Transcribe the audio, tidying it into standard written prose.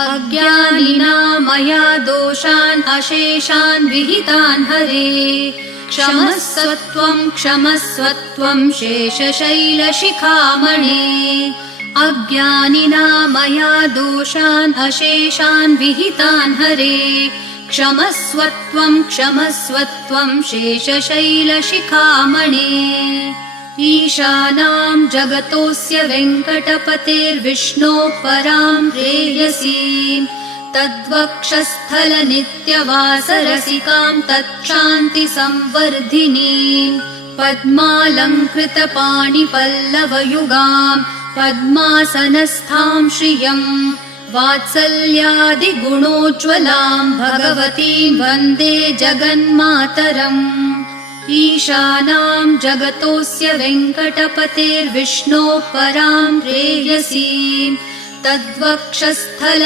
अज्ञानिना मया दोषान् अशेषान् विहितान् हरे क्षमस्वत्वं शेषशैलशिखामणे अज्ञानिना मया दोषान् अशेषान् विहितान् हरे क्षमस्वत्वं शेषशैलशिखामणे ईशानां जगतोऽस्य वेङ्कटपतेर्विष्णोः परां प्रेयसीं तद्वक्षस्थलनित्यवासरसिकां तत्क्षान्तिसंवर्धिनीं पद्मालङ्कृतपाणिपल्लवयुगां पद्मासनस्थां श्रियं वात्सल्यादिगुणोज्ज्वलां भगवतीं वन्दे जगन्मातरम् ईशानां जगतोऽस्य वेङ्कटपतेर्विष्णोः परां प्रेयसीं तद्वक्षस्थल